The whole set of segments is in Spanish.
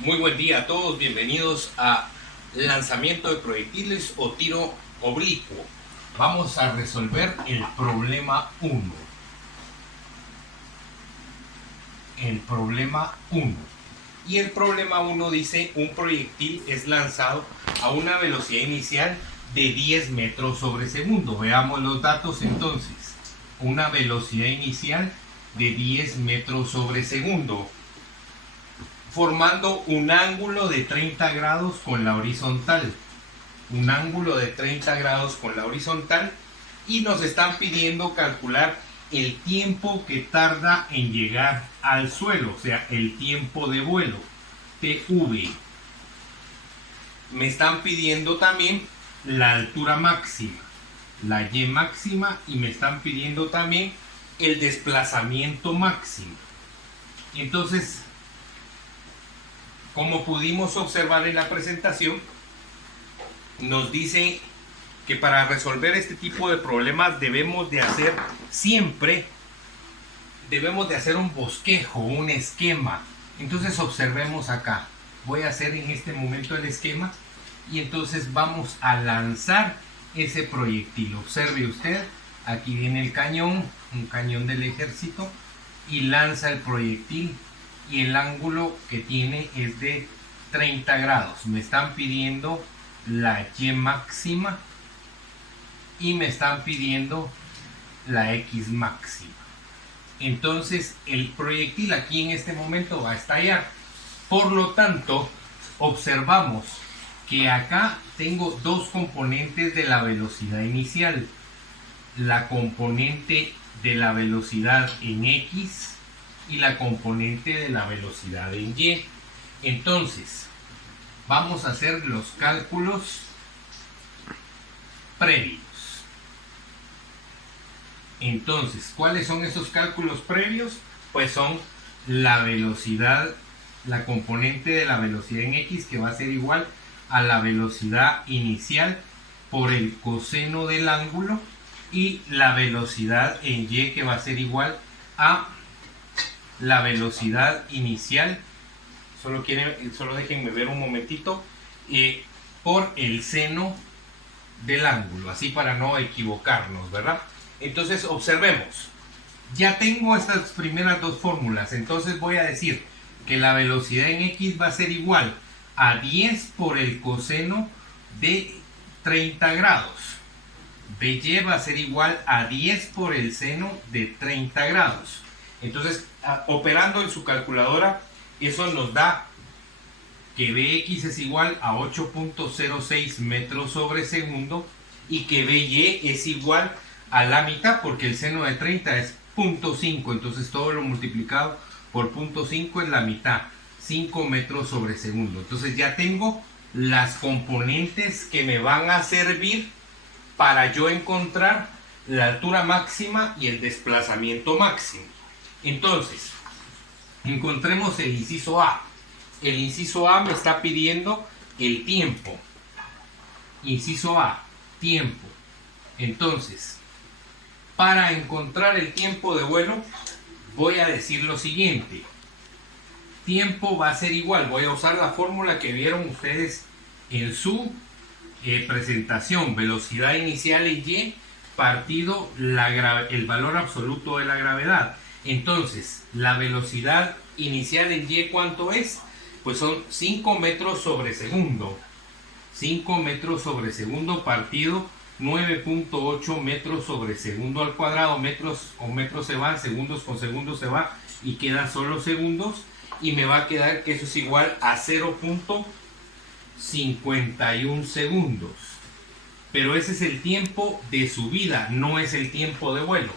Muy buen día a todos, bienvenidos a lanzamiento de proyectiles o tiro oblicuo. Vamos a resolver el problema 1. Y el problema 1 dice: un proyectil es lanzado a una velocidad inicial de 10 metros sobre segundo. Veamos los datos entonces. Una velocidad inicial de 10 metros sobre segundo, formando un ángulo de 30 grados con la horizontal. Un ángulo de 30 grados con la horizontal. Y nos están pidiendo calcular el tiempo que tarda en llegar al suelo, o sea, el tiempo de vuelo, TV. Me están pidiendo también la altura máxima, la Y máxima, y me están pidiendo también el desplazamiento máximo. Entonces, como pudimos observar en la presentación, nos dice que para resolver este tipo de problemas debemos de hacer un bosquejo, un esquema. Entonces observemos acá. Voy a hacer en este momento el esquema y entonces vamos a lanzar ese proyectil. Observe usted, aquí viene el cañón, un cañón del ejército, y lanza el proyectil. Y el ángulo que tiene es de 30 grados. Me están pidiendo la Y máxima y me están pidiendo la X máxima. Entonces el proyectil aquí en este momento va a estallar. Por lo tanto, observamos que acá tengo dos componentes de la velocidad inicial. La componente de la velocidad en X y la componente de la velocidad en Y. Entonces, vamos a hacer los cálculos previos. Entonces, ¿cuáles son esos cálculos previos? Pues son la velocidad, la componente de la velocidad en X, que va a ser igual a la velocidad inicial por el coseno del ángulo, y la velocidad en Y, que va a ser igual a la velocidad inicial, solo déjenme ver un momentito, por el seno del ángulo, así para no equivocarnos, ¿verdad? Entonces observemos, ya tengo estas primeras dos fórmulas. Entonces voy a decir que la velocidad en X va a ser igual a 10 por el coseno de 30 grados. BY va a ser igual a 10 por el seno de 30 grados. Entonces, operando en su calculadora, eso nos da que Bx es igual a 8.06 metros sobre segundo y que By es igual a la mitad, porque el seno de 30 es 0.5, entonces todo lo multiplicado por 0.5 es la mitad, 5 metros sobre segundo. Entonces ya tengo las componentes que me van a servir para yo encontrar la altura máxima y el desplazamiento máximo. Entonces, encontremos el inciso A. El inciso A me está pidiendo el tiempo. Inciso A, tiempo. Entonces, para encontrar el tiempo de vuelo, voy a decir lo siguiente. Tiempo va a ser igual. Voy a usar la fórmula que vieron ustedes en su presentación. Velocidad inicial en Y partido el valor absoluto de la gravedad. Entonces, la velocidad inicial en Y, ¿cuánto es? Pues son 5 metros sobre segundo. 5 metros sobre segundo partido 9.8 metros sobre segundo al cuadrado. Metros con metros se van, segundos con segundos se va y quedan solo segundos. Y me va a quedar que eso es igual a 0.51 segundos. Pero ese es el tiempo de subida, no es el tiempo de vuelo.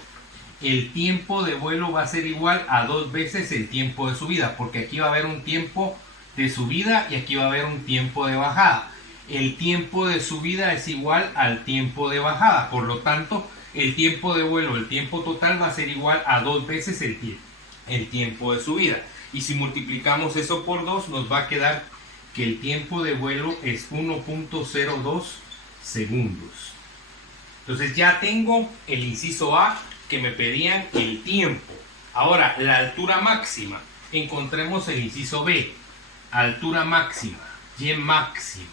El tiempo de vuelo va a ser igual a 2 veces el tiempo de subida, porque aquí va a haber un tiempo de subida y aquí va a haber un tiempo de bajada. El tiempo de subida es igual al tiempo de bajada, por lo tanto el tiempo de vuelo, el tiempo total va a ser igual a 2 veces el tiempo de subida. Y si multiplicamos eso por 2, nos va a quedar que el tiempo de vuelo es 1.02 segundos. Entonces ya tengo el inciso A, que me pedían el tiempo. Ahora, la altura máxima. Encontremos el inciso B. altura máxima, Y máxima.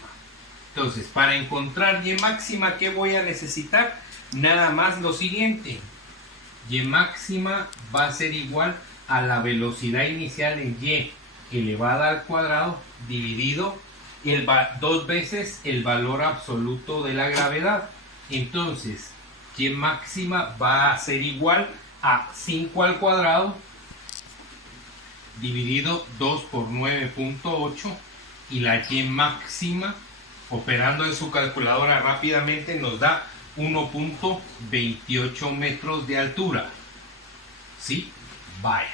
Entonces, para encontrar Y máxima, ¿qué voy a necesitar? Nada más lo siguiente. Y máxima va a ser igual a la velocidad inicial en Y elevada al cuadrado dividido dos veces el valor absoluto de la gravedad. Entonces, Y máxima va a ser igual a 5 al cuadrado dividido 2 por 9.8, y la Y máxima, operando en su calculadora rápidamente, nos da 1.28 metros de altura. ¿Sí? Vaya.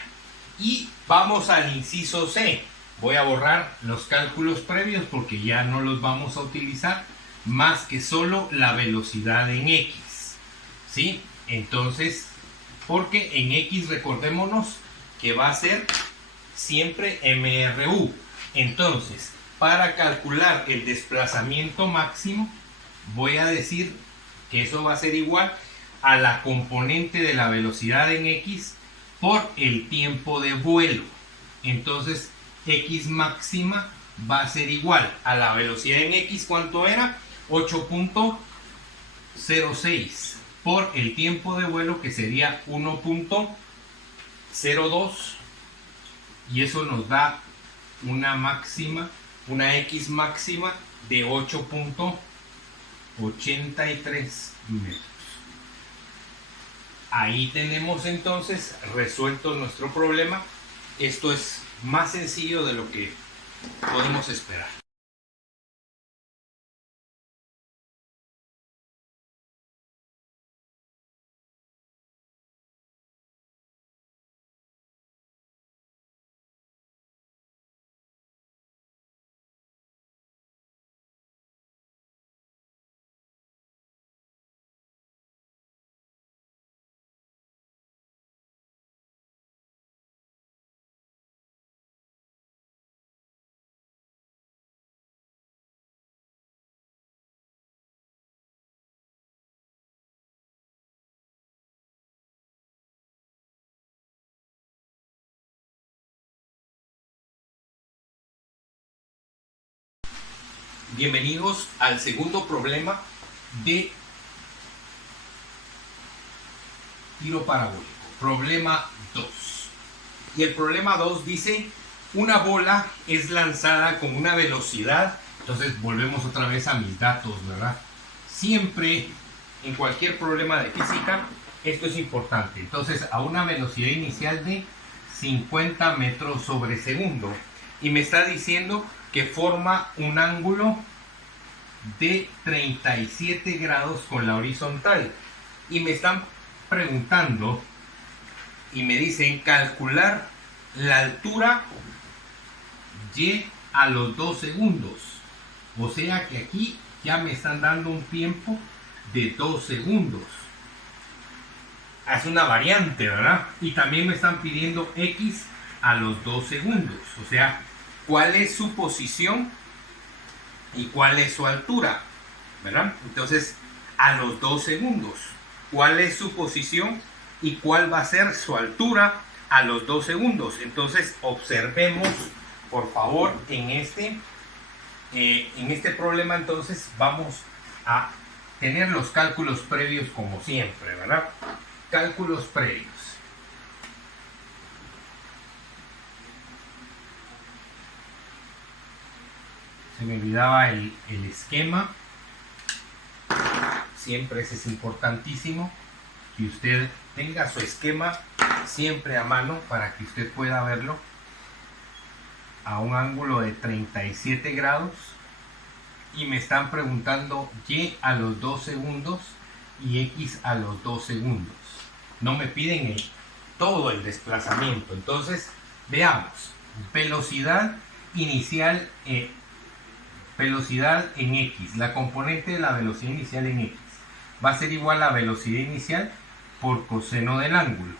Y vamos al inciso C. Voy a borrar los cálculos previos porque ya no los vamos a utilizar, más que solo la velocidad en X. ¿Sí? Entonces, porque en X recordémonos que va a ser siempre MRU. Entonces, para calcular el desplazamiento máximo, voy a decir que eso va a ser igual a la componente de la velocidad en X por el tiempo de vuelo. Entonces, X máxima va a ser igual a la velocidad en X, ¿cuánto era? 8.06 por el tiempo de vuelo, que sería 1.02, y eso nos da una máxima, una X máxima de 8.83 metros. Ahí tenemos entonces resuelto nuestro problema. Esto es más sencillo de lo que podemos esperar. Bienvenidos al segundo problema de tiro parabólico. Problema 2. Y el problema 2 dice: una bola es lanzada con una velocidad. Entonces volvemos otra vez a mis datos, ¿verdad? Siempre, en cualquier problema de física, esto es importante. Entonces, a una velocidad inicial de 50 metros sobre segundo. Y me está diciendo que forma un ángulo de 37 grados con la horizontal. Y me están preguntando y me dicen calcular la altura Y a los 2 segundos. O sea que aquí ya me están dando un tiempo de 2 segundos. Es una variante, ¿verdad? Y también me están pidiendo X a los 2 segundos. O sea, ¿cuál es su posición y cuál es su altura? ¿Verdad? Entonces, a los 2 segundos, ¿cuál es su posición y cuál va a ser su altura a los 2 segundos? Entonces, observemos, por favor, en este problema. Entonces, vamos a tener los cálculos previos como siempre, ¿verdad? Cálculos previos. Se me olvidaba el esquema. Siempre ese es importantísimo, que usted tenga su esquema siempre a mano para que usted pueda verlo a un ángulo de 37 grados. Y me están preguntando Y a los 2 segundos y X a los 2 segundos. No me piden todo el desplazamiento. Entonces, veamos. Velocidad inicial, velocidad en X. La componente de la velocidad inicial en X va a ser igual a la velocidad inicial por coseno del ángulo.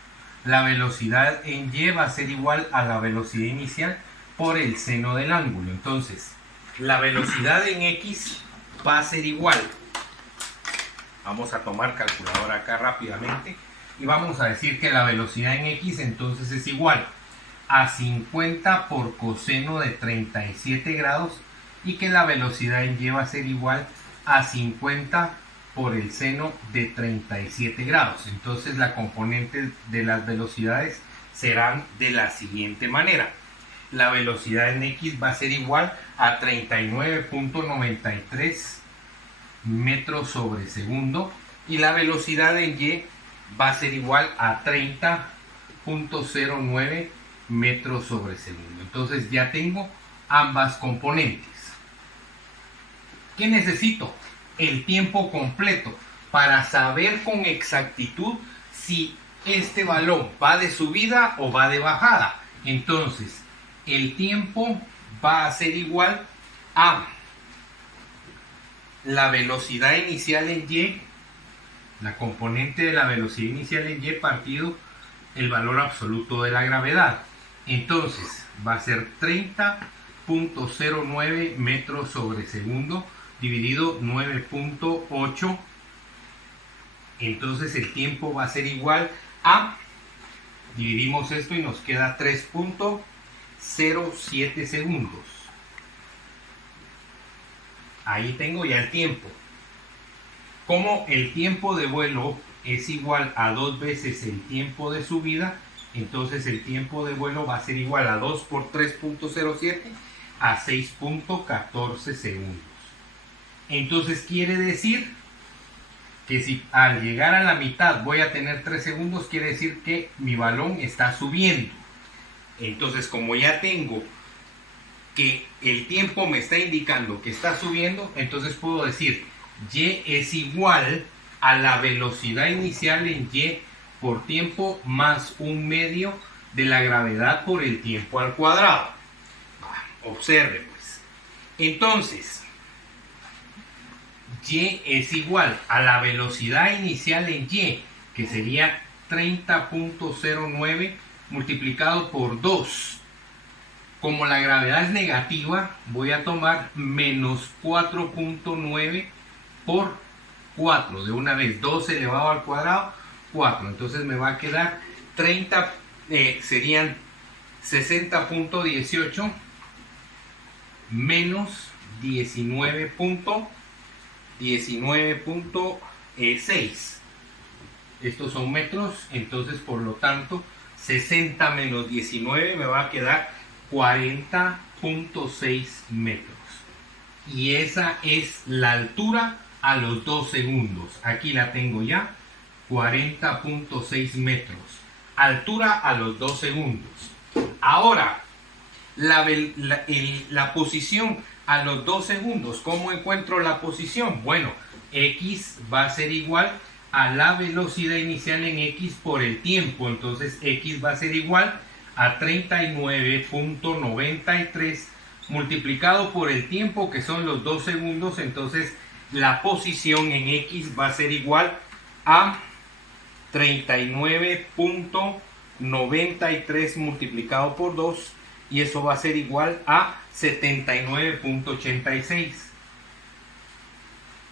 La velocidad en Y va a ser igual a la velocidad inicial por el seno del ángulo. Entonces, la velocidad en X va a ser igual. Vamos a tomar calculadora acá rápidamente y vamos a decir que la velocidad en X entonces es igual a 50 por coseno de 37 grados y que la velocidad en y va a ser igual a 50 por el seno de 37 grados. Entonces la componente de las velocidades serán de la siguiente manera. La velocidad en x va a ser igual a 39.93 metros sobre segundo y la velocidad en y va a ser igual a 30.09 metros sobre segundo. Entonces ya tengo ambas componentes. ¿Qué necesito? El tiempo completo para saber con exactitud si este balón va de subida o va de bajada. Entonces, el tiempo va a ser igual a la velocidad inicial en y, la componente de la velocidad inicial en y partido el valor absoluto de la gravedad. Entonces, va a ser 30.09 metros sobre segundo dividido 9.8. Entonces el tiempo va a ser igual a, dividimos esto y nos queda 3.07 segundos. Ahí tengo ya el tiempo. Como el tiempo de vuelo es igual a 2 veces el tiempo de subida, entonces el tiempo de vuelo va a ser igual a 2 por 3.07 a 6.14 segundos. Entonces quiere decir que si al llegar a la mitad voy a tener 3 segundos, quiere decir que mi balón está subiendo. Entonces, como ya tengo que el tiempo me está indicando que está subiendo, entonces puedo decir y es igual a la velocidad inicial en y por tiempo más 1/2 de la gravedad por el tiempo al cuadrado. Observe pues. Entonces, y es igual a la velocidad inicial en y, que sería 30.09 multiplicado por 2. Como la gravedad es negativa, voy a tomar menos 4.9 por 4. De una vez, 2 elevado al cuadrado, 4. Entonces me va a quedar 30, serían 60.18 menos 19.6. Estos son metros, entonces por lo tanto 60 menos 19 me va a quedar 40.6 metros. Y esa es la altura a los 2 segundos. Aquí la tengo ya, 40.6 metros. Altura a los 2 segundos. Ahora, la posición a los 2 segundos. ¿Cómo encuentro la posición? Bueno, x va a ser igual a la velocidad inicial en x por el tiempo. Entonces x va a ser igual a 39.93 multiplicado por el tiempo, que son los 2 segundos. Entonces la posición en x va a ser igual a 39.93 multiplicado por 2, y eso va a ser igual a 79.86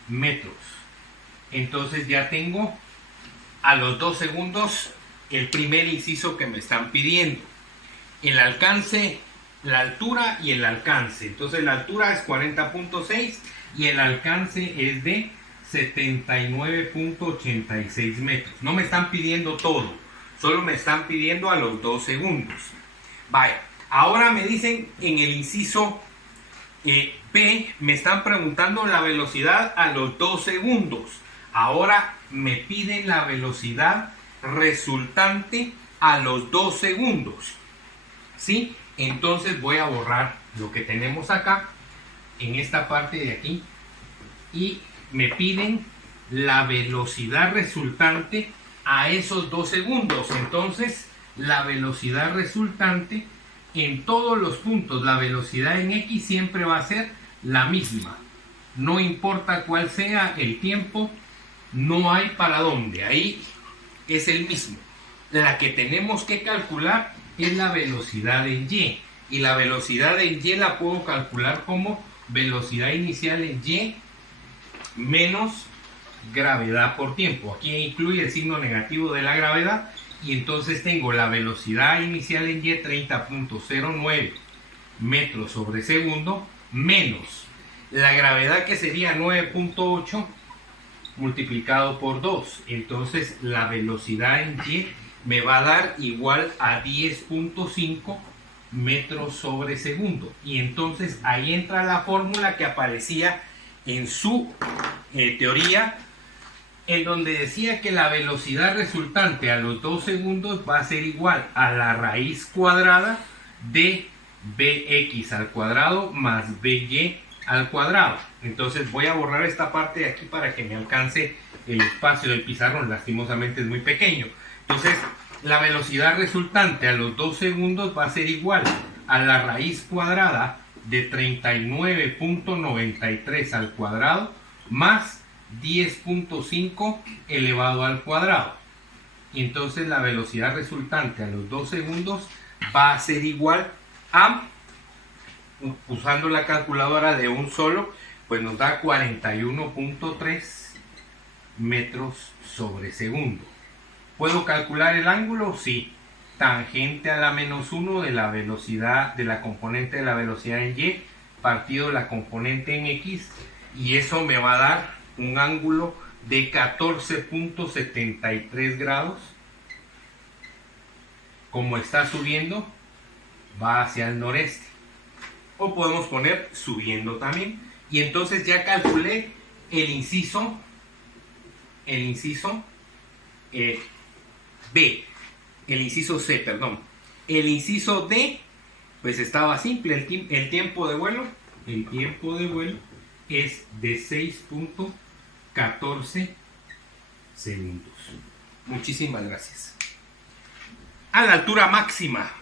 metros. Entonces ya tengo a los 2 segundos el primer inciso que me están pidiendo: el alcance, la altura y el alcance. Entonces la altura es 40.6 y el alcance es de 79.86 metros. No me están pidiendo todo, solo me están pidiendo a los 2 segundos. Vaya, ahora me dicen en el inciso B, me están preguntando la velocidad a los 2 segundos. Ahora me piden la velocidad resultante a los 2 segundos. ¿Sí? Entonces voy a borrar lo que tenemos acá, en esta parte de aquí, y me piden la velocidad resultante a esos 2 segundos. Entonces, la velocidad resultante en todos los puntos, la velocidad en x siempre va a ser la misma. No importa cuál sea el tiempo, no hay para dónde, ahí es el mismo. La que tenemos que calcular es la velocidad en y. Y la velocidad en y la puedo calcular como velocidad inicial en y menos gravedad por tiempo. Aquí incluye el signo negativo de la gravedad y entonces tengo la velocidad inicial en y 30.09 metros sobre segundo menos la gravedad, que sería 9.8 multiplicado por 2. Entonces la velocidad en y me va a dar igual a 10.5 metros sobre segundo. Y entonces ahí entra la fórmula que aparecía en su teoría, en donde decía que la velocidad resultante a los 2 segundos va a ser igual a la raíz cuadrada de bx al cuadrado más by al cuadrado. Entonces voy a borrar esta parte de aquí para que me alcance el espacio del pizarrón. Lastimosamente es muy pequeño. Entonces la velocidad resultante a los 2 segundos va a ser igual a la raíz cuadrada de 39.93 al cuadrado más 10.5 elevado al cuadrado. Y entonces la velocidad resultante a los 2 segundos va a ser igual a, usando la calculadora de un solo, pues nos da 41.3 metros sobre segundo. ¿Puedo calcular el ángulo? Sí. Tangente a la menos 1 de la velocidad, de la componente de la velocidad en y, partido la componente en x, y eso me va a dar un ángulo de 14.73 grados. Como está subiendo, va hacia el noreste. O podemos poner subiendo también. Y entonces ya calculé el inciso B, el inciso C, perdón. El inciso D, pues estaba simple. El tiempo de vuelo es de 6.14 segundos. Muchísimas gracias. A la altura máxima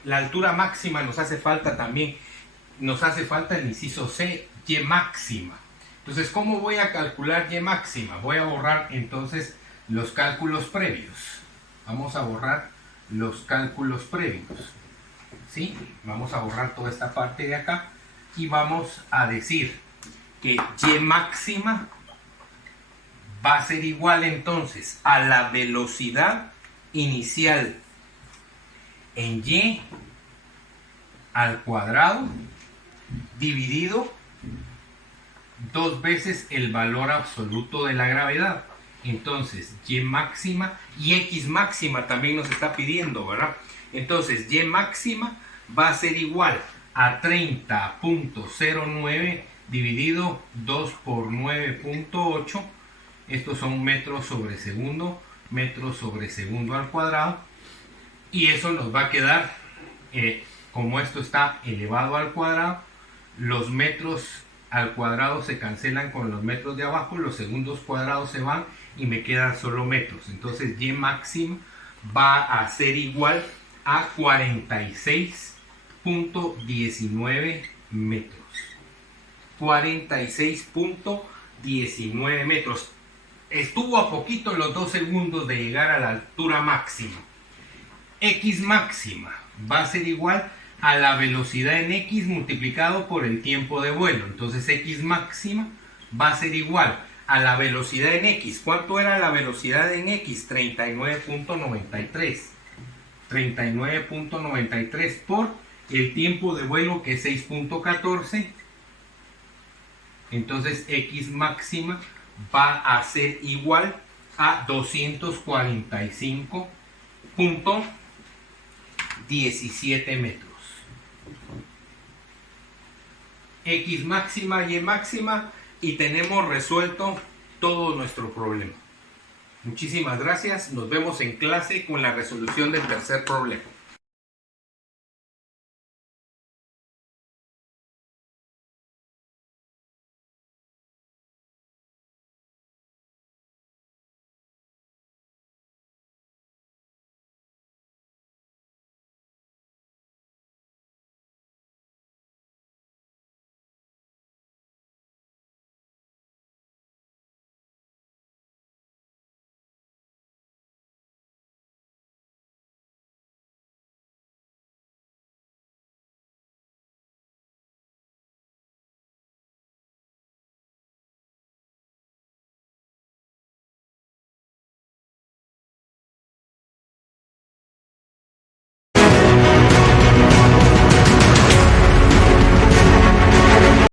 nos hace falta también, nos hace falta el inciso C, y máxima. Entonces, ¿cómo voy a calcular y máxima? Voy a borrar entonces los cálculos previos. Vamos a borrar los cálculos previos. ¿Sí? Vamos a borrar toda esta parte de acá y vamos a decir que y máxima va a ser igual entonces a la velocidad inicial en y al cuadrado dividido 2 veces el valor absoluto de la gravedad. Entonces y máxima y x máxima también nos está pidiendo, ¿verdad? Entonces y máxima va a ser igual a 30.09 dividido 2 por 9.8. Estos son metros sobre segundo al cuadrado. Y eso nos va a quedar, como esto está elevado al cuadrado, los metros al cuadrado se cancelan con los metros de abajo, los segundos cuadrados se van y me quedan solo metros. Entonces y máxima va a ser igual a 46.19 metros. 46.19 metros. Estuvo a poquito los 2 segundos de llegar a la altura máxima. X máxima va a ser igual a la velocidad en x multiplicado por el tiempo de vuelo. Entonces x máxima va a ser igual a la velocidad en x. ¿Cuánto era la velocidad en x? 39.93. 39.93 por el tiempo de vuelo, que es 6.14. Entonces x máxima va a ser igual a 245.17 metros. X máxima, y máxima, y tenemos resuelto todo nuestro problema. Muchísimas gracias. Nos vemos en clase con la resolución del tercer problema.